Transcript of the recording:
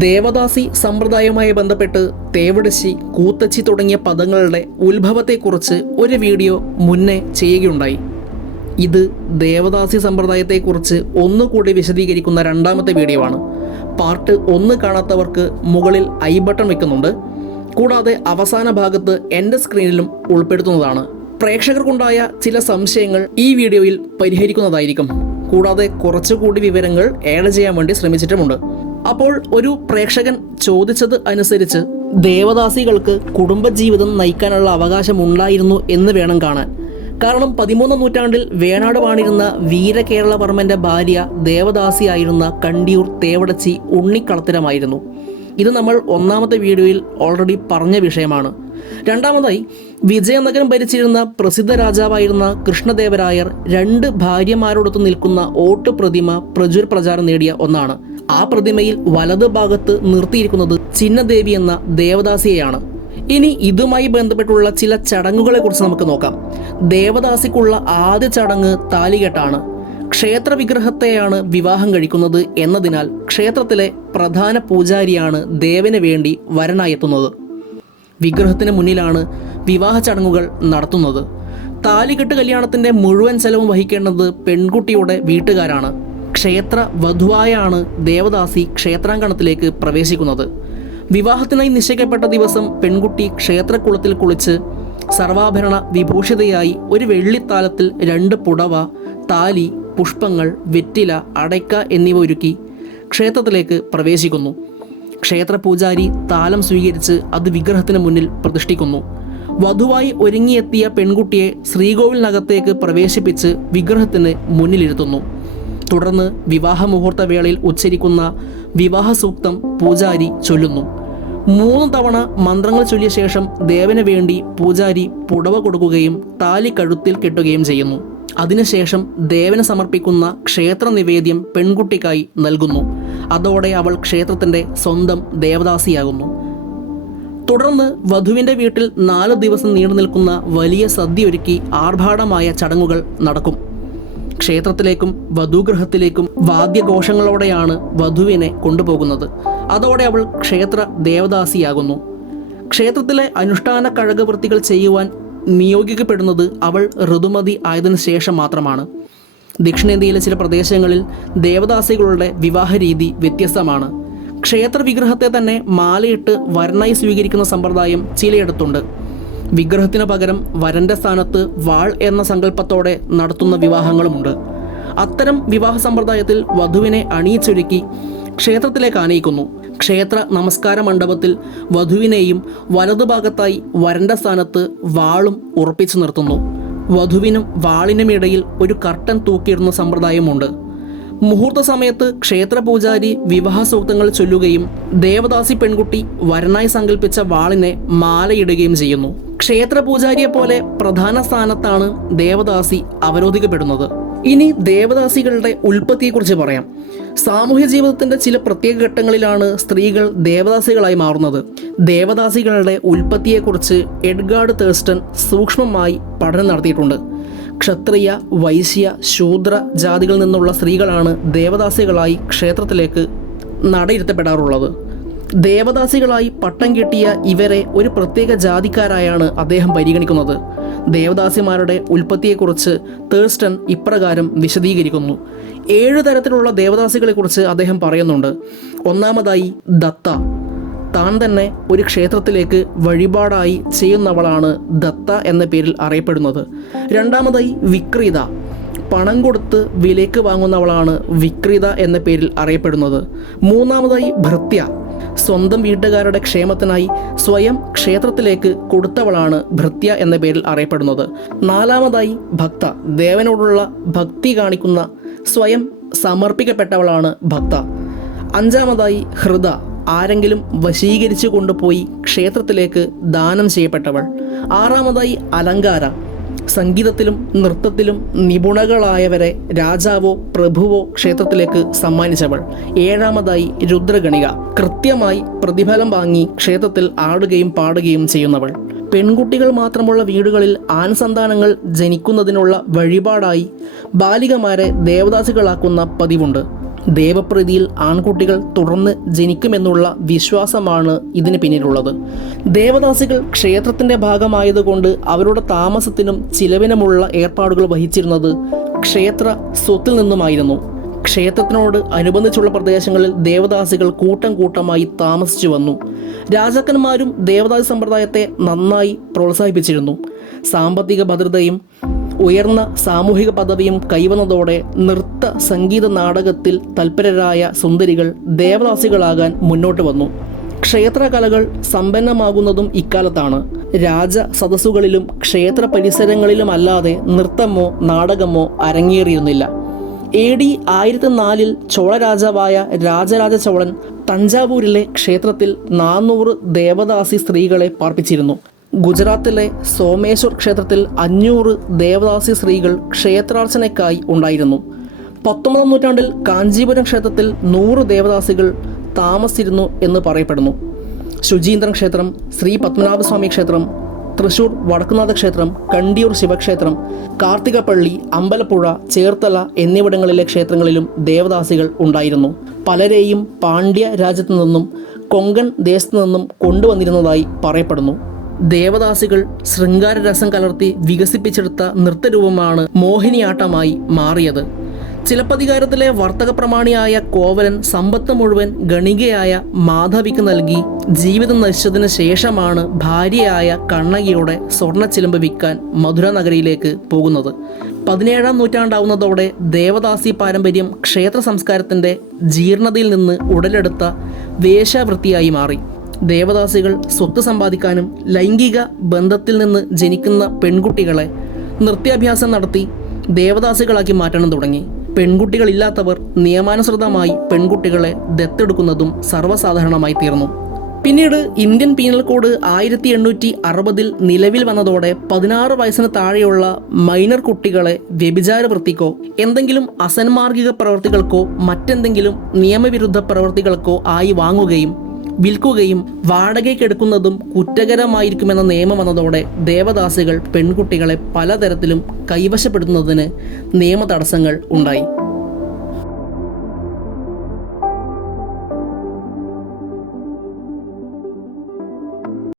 ദേവദാസി സമ്പ്രദായവുമായി ബന്ധപ്പെട്ട് തേവടശി കൂത്തച്ചി തുടങ്ങിയ പദങ്ങളുടെ ഉത്ഭവത്തെക്കുറിച്ച് ഒരു വീഡിയോ മുന്നേ ചെയ്യുകയുണ്ടായി. ഇത് ദേവദാസി സമ്പ്രദായത്തെക്കുറിച്ച് ഒന്നുകൂടി വിശദീകരിക്കുന്ന രണ്ടാമത്തെ വീഡിയോ ആണ്. പാർട്ട് ഒന്ന് കാണാത്തവർക്ക് മുകളിൽ ഐ ബട്ടൺ വെക്കുന്നുണ്ട്. കൂടാതെ അവസാന ഭാഗത്ത് എന്റെ സ്ക്രീനിലും ഉൾപ്പെടുത്തുന്നതാണ്. പ്രേക്ഷകർക്കുണ്ടായ ചില സംശയങ്ങൾ ഈ വീഡിയോയിൽ പരിഹരിക്കുന്നതായിരിക്കും. കൂടാതെ കുറച്ചുകൂടി വിവരങ്ങൾ ആഡ് ചെയ്യാൻ വേണ്ടി ശ്രമിച്ചിട്ടുമുണ്ട്. അപ്പോൾ ഒരു പ്രേക്ഷകൻ ചോദിച്ചത് അനുസരിച്ച് ദേവദാസികൾക്ക് കുടുംബജീവിതം നയിക്കാനുള്ള അവകാശം ഉണ്ടായിരുന്നു എന്ന് വേണം കാണാൻ. കാരണം പതിമൂന്നാം നൂറ്റാണ്ടിൽ വേണാട് വാണിരുന്ന വീരകേരളവർമ്മന്റെ ഭാര്യ ദേവദാസിയായിരുന്ന കണ്ടിയൂർ തേവടച്ചി ഉണ്ണിക്കളത്തിരമായിരുന്നു. ഇത് നമ്മൾ ഒന്നാമത്തെ വീഡിയോയിൽ ഓൾറെഡി പറഞ്ഞ വിഷയമാണ്. രണ്ടാമതായി വിജയനഗരം ഭരിച്ചിരുന്ന പ്രസിദ്ധ രാജാവായിരുന്ന കൃഷ്ണദേവരായർ രണ്ട് ഭാര്യമാരോടൊത്ത് നിൽക്കുന്ന ഓട്ട് പ്രതിമ പ്രചുര പ്രചാരം നേടിയ ഒന്നാണ്. ആ പ്രതിമയിൽ വലതുഭാഗത്ത് നിർത്തിയിരിക്കുന്നത് ചിന്നദേവി എന്ന ദേവദാസിയെയാണ്. ഇനി ഇതുമായി ബന്ധപ്പെട്ടുള്ള ചില ചടങ്ങുകളെ കുറിച്ച് നമുക്ക് നോക്കാം. ദേവദാസിക്കുള്ള ആദ്യ ചടങ്ങ് താലികെട്ടാണ്. ക്ഷേത്ര വിഗ്രഹത്തെയാണ് വിവാഹം കഴിക്കുന്നത് എന്നതിനാൽ ക്ഷേത്രത്തിലെ പ്രധാന പൂജാരിയാണ് ദേവന് വേണ്ടി വരനായി എത്തുന്നത്. വിഗ്രഹത്തിന് മുന്നിലാണ് വിവാഹ ചടങ്ങുകൾ നടത്തുന്നത്. താലികെട്ട് കല്യാണത്തിന്റെ മുഴുവൻ ചെലവും വഹിക്കേണ്ടത് പെൺകുട്ടിയുടെ വീട്ടുകാരാണ്. ക്ഷേത്ര വധുവായാണ് ദേവദാസി ക്ഷേത്രാങ്കണത്തിലേക്ക് പ്രവേശിക്കുന്നത്. വിവാഹത്തിനായി നിശ്ചയിക്കപ്പെട്ട ദിവസം പെൺകുട്ടി ക്ഷേത്രക്കുളത്തിൽ കുളിച്ച് സർവാഭരണ വിഭൂഷിതയായി ഒരു വെള്ളിത്താലത്തിൽ രണ്ട് പുടവ താലി പുഷ്പങ്ങൾ വെറ്റില അടയ്ക്ക എന്നിവ ഒരുക്കി ക്ഷേത്രത്തിലേക്ക് പ്രവേശിക്കുന്നു. ക്ഷേത്ര പൂജാരി താലം സ്വീകരിച്ച് അത് വിഗ്രഹത്തിന് മുന്നിൽ പ്രതിഷ്ഠിക്കുന്നു. വധുവായി ഒരുങ്ങിയെത്തിയ പെൺകുട്ടിയെ ശ്രീകോവിലിനകത്തേക്ക് പ്രവേശിപ്പിച്ച് വിഗ്രഹത്തിന് മുന്നിലിരുത്തുന്നു. തുടർന്ന് വിവാഹമുഹൂർത്ത വേളയിൽ ഉച്ചരിക്കുന്ന വിവാഹ സൂക്തം പൂജാരി ചൊല്ലുന്നു. മൂന്ന് തവണ മന്ത്രങ്ങൾ ചൊല്ലിയ ശേഷം ദേവന് വേണ്ടി പൂജാരി പുടവ കൊടുക്കുകയും താലി കഴുത്തിൽ കെട്ടുകയും ചെയ്യുന്നു. അതിനുശേഷം ദേവന് സമർപ്പിക്കുന്ന ക്ഷേത്ര നിവേദ്യം പെൺകുട്ടിക്കായി നൽകുന്നു. അതോടെ അവൾ ക്ഷേത്രത്തിന്റെ സ്വന്തം ദേവദാസിയാകുന്നു. തുടർന്ന് വധുവിന്റെ വീട്ടിൽ നാല് ദിവസം നീണ്ടു നിൽക്കുന്ന വലിയ സദ്യ ഒരുക്കി ആർഭാടമായ ചടങ്ങുകൾ നടക്കും. ക്ഷേത്രത്തിലേക്കും വധുഗൃഹത്തിലേക്കും വാദ്യഘോഷങ്ങളോടെയാണ് വധുവിനെ കൊണ്ടുപോകുന്നത്. അതോടെ അവൾ ക്ഷേത്ര ദേവദാസിയാകുന്നു. ക്ഷേത്രത്തിലെ അനുഷ്ഠാന കഴകവൃത്തികൾ ചെയ്യുവാൻ നിയോഗിക്കപ്പെടുന്നത് അവൾ ഋതുമതി ആയതിനു ശേഷം മാത്രമാണ്. ദക്ഷിണേന്ത്യയിലെ ചില പ്രദേശങ്ങളിൽ ദേവദാസികളുടെ വിവാഹ രീതി വ്യത്യസ്തമാണ്. ക്ഷേത്ര വിഗ്രഹത്തെ തന്നെ മാലയിട്ട് വരണായി സ്വീകരിക്കുന്ന സമ്പ്രദായം ചിലയിടത്തുണ്ട്. വിഗ്രഹത്തിന് പകരം വരന്റെ സ്ഥാനത്ത് വാൾ എന്ന സങ്കല്പത്തോടെ നടത്തുന്ന വിവാഹങ്ങളുമുണ്ട്. അത്തരം വിവാഹ സമ്പ്രദായത്തിൽ വധുവിനെ അണിയിച്ചൊരുക്കി ക്ഷേത്രത്തിലേക്ക് ആനയിക്കുന്നു. ക്ഷേത്ര നമസ്കാര മണ്ഡപത്തിൽ വധുവിനെയും വലതുഭാഗത്തായി വരന്റെ സ്ഥാനത്ത് വാളും ഉറപ്പിച്ചു നിർത്തുന്നു. വധുവിനും വാളിനും ഇടയിൽ ഒരു കർട്ടൻ തൂക്കിയിടുന്ന സമ്പ്രദായമുണ്ട്. മുഹൂർത്ത സമയത്ത് ക്ഷേത്ര പൂജാരി വിവാഹ സൂക്തങ്ങൾ ചൊല്ലുകയും ദേവദാസി പെൺകുട്ടി വരനായി സങ്കല്പിച്ച വാളിനെ മാലയിടുകയും ചെയ്യുന്നു. ക്ഷേത്ര പൂജാരിയെ പോലെ പ്രധാന സ്ഥാനത്താണ് ദേവദാസി അവരോധിക്കപ്പെടുന്നത്. ഇനി ദേവദാസികളുടെ ഉൽപ്പത്തിയെക്കുറിച്ച് പറയാം. സാമൂഹ്യ ജീവിതത്തിന്റെ ചില പ്രത്യേക ഘട്ടങ്ങളിലാണ് സ്ത്രീകൾ ദേവദാസികളായി മാറുന്നത്. ദേവദാസികളുടെ ഉൽപ്പത്തിയെക്കുറിച്ച് എഡ്ഗാർഡ് തേഴ്സ്റ്റൺ സൂക്ഷ്മമായി പഠനം നടത്തിയിട്ടുണ്ട്. ക്ഷത്രിയ വൈശ്യ ശൂദ്ര ജാതികളിൽ നിന്നുള്ള സ്ത്രീകളാണ് ദേവദാസികളായി ക്ഷേത്രത്തിലേക്ക് നടയിരുത്തപ്പെടാറുള്ളത്. ദേവദാസികളായി പട്ടം കിട്ടിയ ഇവരെ ഒരു പ്രത്യേക ജാതിക്കാരായാണ് അദ്ദേഹം പരിഗണിക്കുന്നത്. ദേവദാസിമാരുടെ ഉൽപ്പത്തിയെക്കുറിച്ച് തേഴ്സ്റ്റൺ ഇപ്രകാരം വിശദീകരിക്കുന്നു. ഏഴ് തരത്തിലുള്ള ദേവദാസികളെക്കുറിച്ച് അദ്ദേഹം പറയുന്നുണ്ട്. ഒന്നാമതായി ദത്ത താൻ തന്നെ ഒരു ക്ഷേത്രത്തിലേക്ക് വഴിപാടായി ചെയ്യുന്നവളാണ് ദത്ത എന്ന പേരിൽ അറിയപ്പെടുന്നത്. രണ്ടാമതായി വിക്രീത. പണം കൊടുത്ത് വിലയ്ക്ക് വാങ്ങുന്നവളാണ് വിക്രീത എന്ന പേരിൽ അറിയപ്പെടുന്നത്. മൂന്നാമതായി ഭൃത്യ. സ്വന്തം വീട്ടുകാരുടെ ക്ഷേമത്തിനായി സ്വയം ക്ഷേത്രത്തിലേക്ക് കൊടുത്തവളാണ് ഭൃത്യ എന്ന പേരിൽ അറിയപ്പെടുന്നത്. നാലാമതായി ഭക്ത. ദേവനോടുള്ള ഭക്തി കാണിക്കുന്ന സ്വയം സമർപ്പിക്കപ്പെട്ടവളാണ് ഭക്ത. അഞ്ചാമതായി ഹൃദ. ആരെങ്കിലും വശീകരിച്ചു കൊണ്ടുപോയി ക്ഷേത്രത്തിലേക്ക് ദാനം ചെയ്യപ്പെട്ടവൾ. ആറാമതായി അലങ്കാര. സംഗീതത്തിലും നൃത്തത്തിലും നിപുണകളായവരെ രാജാവോ പ്രഭുവോ ക്ഷേത്രത്തിലേക്ക് സമ്മാനിച്ചവൾ. ഏഴാമതായി രുദ്രഗണിക. കൃത്യമായി പ്രതിഫലം വാങ്ങി ക്ഷേത്രത്തിൽ ആടുകയും പാടുകയും ചെയ്യുന്നവൾ. പെൺകുട്ടികൾ മാത്രമുള്ള വീടുകളിൽ ആൺസന്താനങ്ങൾ ജനിക്കുന്നതിനുള്ള വഴിപാടായി ബാലികമാരെ ദേവദാസികളാക്കുന്ന പതിവുണ്ട്. ദേവപ്രീതിയിൽ ആൺകുട്ടികൾ തുടർന്ന് ജനിക്കുമെന്നുള്ള വിശ്വാസമാണ് ഇതിന് പിന്നിലുള്ളത്. ദേവദാസികൾ ക്ഷേത്രത്തിന്റെ ഭാഗമായതുകൊണ്ട് അവരുടെ താമസത്തിനും ചിലവിനുമുള്ള ഏർപ്പാടുകൾ വഹിച്ചിരുന്നത് ക്ഷേത്ര സ്വത്തിൽ നിന്നുമായിരുന്നു. ക്ഷേത്രത്തിനോട് അനുബന്ധിച്ചുള്ള പ്രദേശങ്ങളിൽ ദേവദാസികൾ കൂട്ടം കൂട്ടമായി താമസിച്ചു വന്നു. രാജാക്കന്മാരും ദേവദാസി സമ്പ്രദായത്തെ നന്നായി പ്രോത്സാഹിപ്പിച്ചിരുന്നു. സാമ്പത്തിക ഭദ്രതയും ഉയർന്ന സാമൂഹിക പദവിയും കൈവന്നതോടെ നൃത്ത സംഗീത നാടകത്തിൽ തൽപരരായ സുന്ദരികൾ ദേവദാസികളാകാൻ മുന്നോട്ട് വന്നു. ക്ഷേത്രകലകൾ സമ്പന്നമാകുന്നതും ഇക്കാലത്താണ്. രാജ സദസ്സുകളിലും ക്ഷേത്ര പരിസരങ്ങളിലുമല്ലാതെ നൃത്തമോ നാടകമോ അരങ്ങേറിയിരുന്നില്ല. എ ഡി ആയിരത്തി നാലിൽ ചോള രാജാവായ രാജരാജ ചോളൻ തഞ്ചാവൂരിലെ ക്ഷേത്രത്തിൽ നാനൂറ് ദേവദാസി സ്ത്രീകളെ പാർപ്പിച്ചിരുന്നു. ഗുജറാത്തിലെ സോമേശ്വർ ക്ഷേത്രത്തിൽ അഞ്ഞൂറ് ദേവദാസി സ്ത്രീകൾ ക്ഷേത്രാർച്ചനയ്ക്കായി ഉണ്ടായിരുന്നു. പത്തൊമ്പതാം നൂറ്റാണ്ടിൽ കാഞ്ചീപുരം ക്ഷേത്രത്തിൽ നൂറ് ദേവദാസികൾ താമസിച്ചിരുന്നു എന്ന് പറയപ്പെടുന്നു. ശുചീന്ദ്രൻ ക്ഷേത്രം ശ്രീ പത്മനാഭസ്വാമി ക്ഷേത്രം തൃശൂർ വടക്കുനാഥ ക്ഷേത്രം കണ്ടിയൂർ ശിവക്ഷേത്രം കാർത്തികപ്പള്ളി അമ്പലപ്പുഴ ചേർത്തല എന്നിവിടങ്ങളിലെ ക്ഷേത്രങ്ങളിലും ദേവദാസികൾ ഉണ്ടായിരുന്നു. പലരെയും പാണ്ഡ്യ രാജ്യത്തു നിന്നും കൊങ്കൺ ദേശത്തു നിന്നും കൊണ്ടുവന്നിരുന്നതായി പറയപ്പെടുന്നു. ദേവദാസികൾ ശൃംഗാരരസം കലർത്തി വികസിപ്പിച്ചെടുത്ത നൃത്തരൂപമാണ് മോഹിനിയാട്ടമായി മാറിയത്. ചിലപ്പതികാരത്തിലെ വർത്തക പ്രമാണിയായ കോവലൻ സമ്പത്ത് മുഴുവൻ ഗണികയായ മാധവിക്ക് നൽകി ജീവിതം നശിച്ചതിന് ശേഷമാണ് ഭാര്യയായ കണ്ണകിയുടെ സ്വർണ ചിലമ്പ് വിൽക്കാൻ മധുര നഗരിയിലേക്ക് പോകുന്നത്. പതിനേഴാം നൂറ്റാണ്ടാവുന്നതോടെ ദേവദാസി പാരമ്പര്യം ക്ഷേത്ര സംസ്കാരത്തിന്റെ ജീർണതയിൽ നിന്ന് ഉടലെടുത്ത വേശ്യാവൃത്തിയായി മാറി. ദേവദാസികൾ സ്വത്ത് സമ്പാദിക്കാനും ലൈംഗിക ബന്ധത്തിൽ നിന്ന് ജനിക്കുന്ന പെൺകുട്ടികളെ നൃത്യാഭ്യാസം നടത്തി ദേവദാസികളാക്കി മാറ്റണം തുടങ്ങി. പെൺകുട്ടികളില്ലാത്തവർ നിയമാനുസൃതമായി പെൺകുട്ടികളെ ദത്തെടുക്കുന്നതും സർവസാധാരണമായി തീർന്നു. പിന്നീട് ഇന്ത്യൻ പീനൽ കോഡ് ആയിരത്തി എണ്ണൂറ്റി അറുപതിൽ നിലവിൽ വന്നതോടെ പതിനാറ് വയസ്സിന് താഴെയുള്ള മൈനർ കുട്ടികളെ വ്യഭിചാര വൃത്തിക്കോ എന്തെങ്കിലും അസന്മാർഗിക പ്രവൃത്തികൾക്കോ മറ്റെന്തെങ്കിലും നിയമവിരുദ്ധ പ്രവൃത്തികൾക്കോ ആയി വാങ്ങുകയും വിൽക്കുകയും വാടകയ്ക്കെടുക്കുന്നതും കുറ്റകരമായിരിക്കുമെന്ന നിയമം വന്നതോടെ ദേവദാസികൾ പെൺകുട്ടികളെ പലതരത്തിലും കൈവശപ്പെടുത്തുന്നതിന് നിയമ തടസ്സങ്ങൾ ഉണ്ടായി.